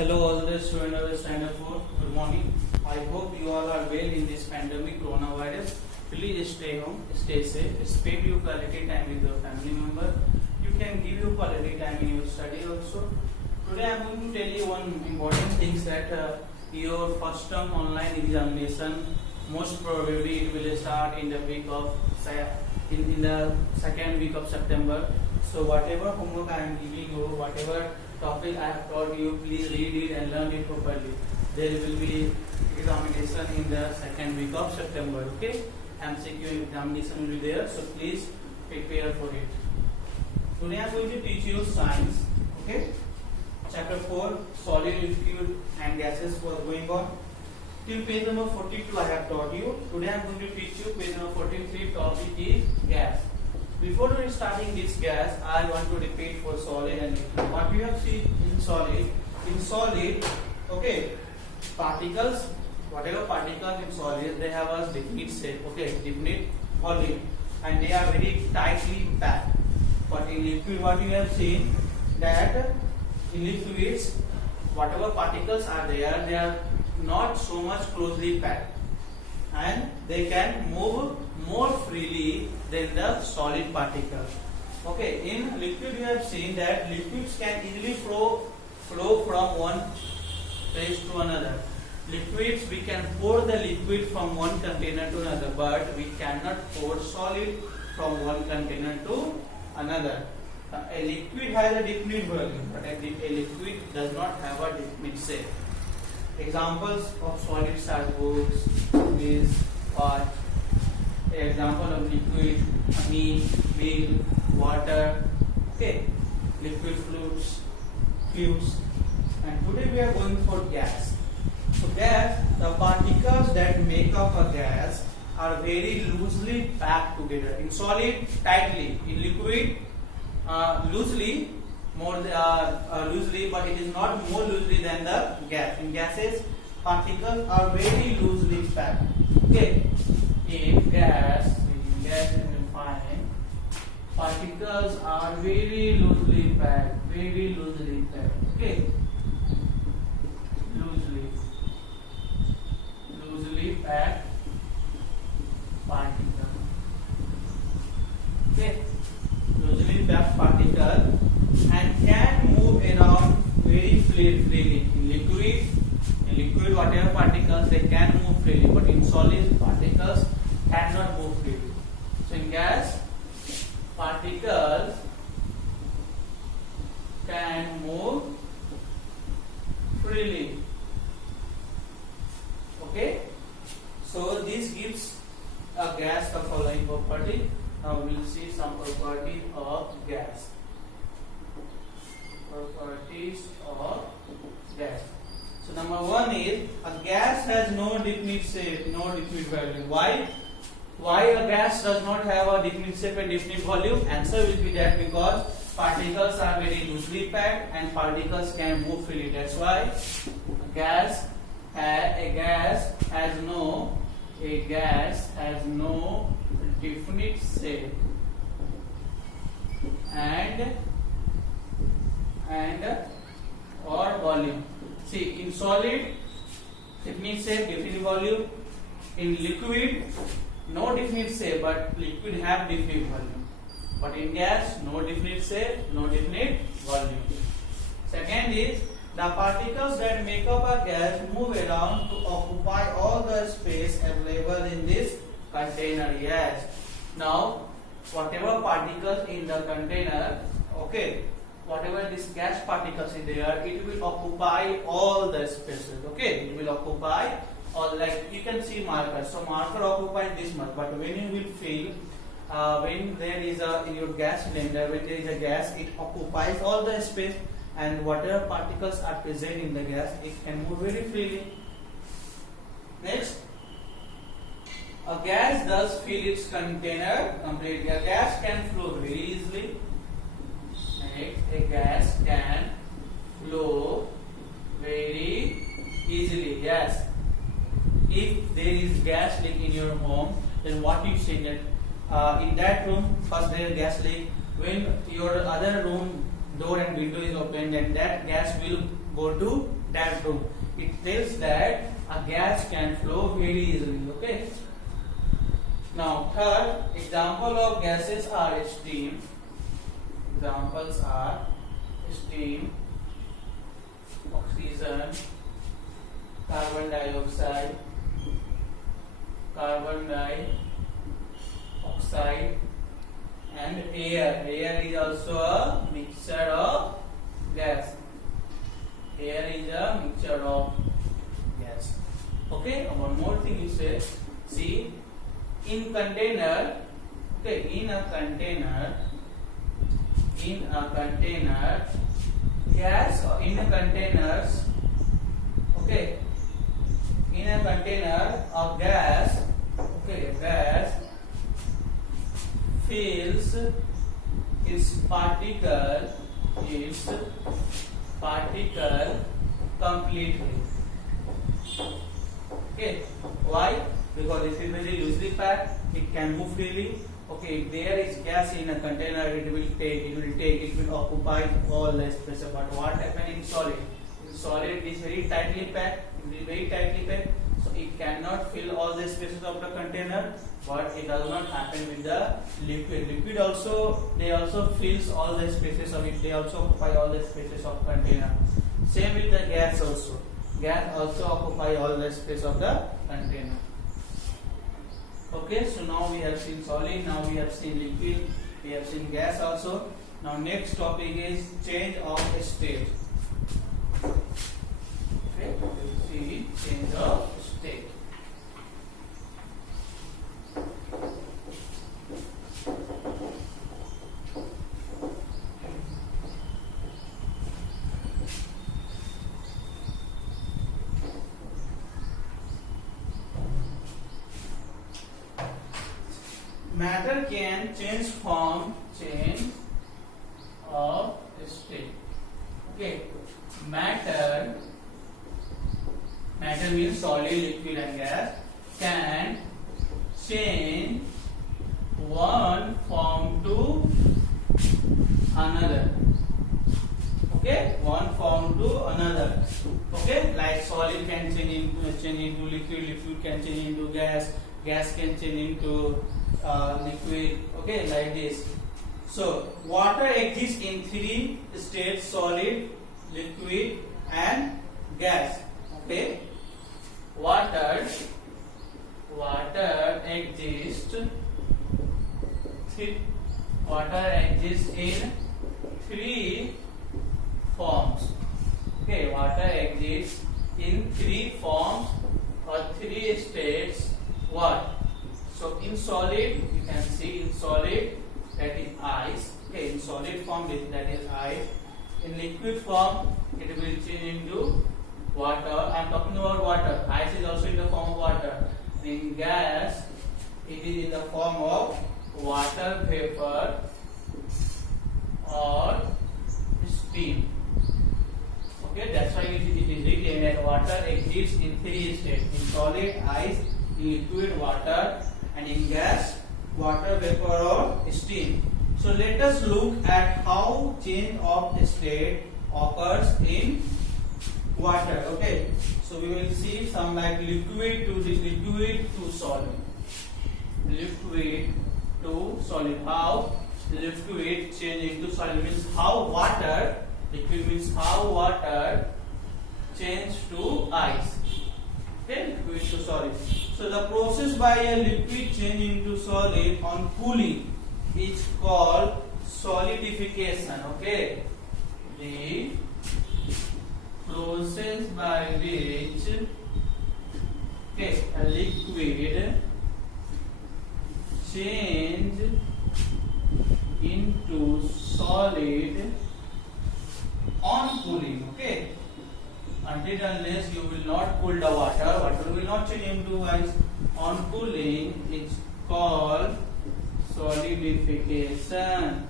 Hello, all the students of the standard 4. Good morning. I hope you all are well in this pandemic coronavirus. Please stay home, stay safe, spend your quality time with your family member. You can give your quality time in your study also. Today I am going to tell you one important things that your first term online examination most probably it will start in the week of in the second week of September. So whatever homework I am giving you, whatever topic I have taught you, please read it and learn it properly. There will be examination in the second week of September. Okay, MCQ examination will be there, so please prepare for it. Today I am going to teach you science. Okay, chapter 4, solid, liquid and gases was going on. Till page number 42 I have taught you. Today I am going to teach you page number 43. Topic is gas. Before we starting this gas, I want to repeat for solid and liquid. What we have seen in solid, okay, particles, whatever particles in solid, they have a definite shape, okay, definite volume, and they are very tightly packed. But in liquid, what you have seen that in liquids, whatever particles are there, they are not so much closely packed, and they can move more freely than the solid particles. Okay, in liquid you have seen that liquids can easily flow from one place to another. Liquids, we can pour the liquid from one container to another, but we cannot pour solid from one container to another. A liquid has a definite volume, but a liquid does not have a definite shape. Examples of solids are books, is what? Example of liquid, honey, milk, water, okay, liquid fluids, and today we are going for gas. So gas, the particles that make up a gas are very loosely packed together. In solid, tightly. In liquid, loosely, loosely, but it is not more loosely than the gas. In gases, particles are very loosely packed. Okay. In gas is defined, particles are very loosely packed, okay, loosely packed particle, okay, loosely packed particle, and can move around very freely. In liquid, whatever particles they can move freely, but in solid particles cannot move freely. So in gas, particles can move freely. Okay, so this gives a gas the following property. Now we will see some properties of gas. Properties of gas. So number one is a gas has no definite shape, no definite value. Why a gas does not have a definite shape and definite volume? Answer will be that because particles are very loosely packed and particles can move freely. That's why a gas has no definite shape and or volume. See, in solid, definite shape, definite volume. In liquid, no definite shape, but liquid have definite volume. But in gas, no definite shape, no definite volume. Second is, the particles that make up a gas move around to occupy all the space available in this container. Yes. Now, whatever particles in the container, okay, whatever this gas particles is there, it will occupy all the spaces. Okay, it will occupy all, like you can see marker. So marker occupies this much, but when you will fill, when there is in your gas cylinder, when there is a gas, it occupies all the space, and whatever particles are present in the gas, it can move very freely. Next, a gas does fill its container completely. A gas can flow very easily. A gas can flow very easily. Yes. If there is gas leak in your home, then what you say that in that room first there is gas leak. When your other room door and window is open, then that gas will go to that room. It tells that a gas can flow very easily. Okay. Now third example of gases are steam. Examples are steam, oxygen, carbon dioxide, carbon dioxide, and air. Air is also a mixture of gas. Air is a mixture of gas. Okay, one more thing you say. See, in container, okay, in a container, gas, in a containers, okay, in a container of gas, okay, gas fills its particle completely. Okay, why? Because it is very loosely packed, it can move freely. Okay, if there is gas in a container, it will occupy all the space. But what happens in solid? In solid, it is very tightly packed. So it cannot fill all the spaces of the container. But it does not happen with the liquid. Liquid also, they also fills all the spaces of it. They also occupy all the spaces of container. Same with the gas also. Gas also occupy all the space of the container. Okay, so now we have seen solid, now we have seen liquid, we have seen gas also. Now next topic is change of state. Okay, we'll see change of state. Matter can change form, change of state. Okay, matter means solid, liquid and gas, can change one form to another. Okay, one form to another. Okay, like solid can change into liquid, liquid can change into gas, gas can change into liquid. Okay, like this. So water exists in three states: solid, liquid and gas. Okay, water exists in three forms. Okay, water exists in three forms or three states. What? So in solid, you can see in solid, that is ice. Okay, in solid form, that is ice. In liquid form, it will change into water. I am talking about water. Ice is also in the form of water. In gas, it is in the form of water vapor or steam. Okay, that's why it is written that water exists in three states: in solid, ice; in liquid, water; and in gas, water vapor or steam. So let us look at how change of state occurs in water. Okay, so we will see some like liquid to solid. Liquid to solid. How liquid change into solid means how water, liquid means how water change to ice. Okay, liquid to solid. So the process by a liquid change into solid on cooling is called solidification. Okay, the process by which a liquid change into solid on cooling. Okay, until unless you will not cool the water will not change into ice. On cooling, it's called solidification.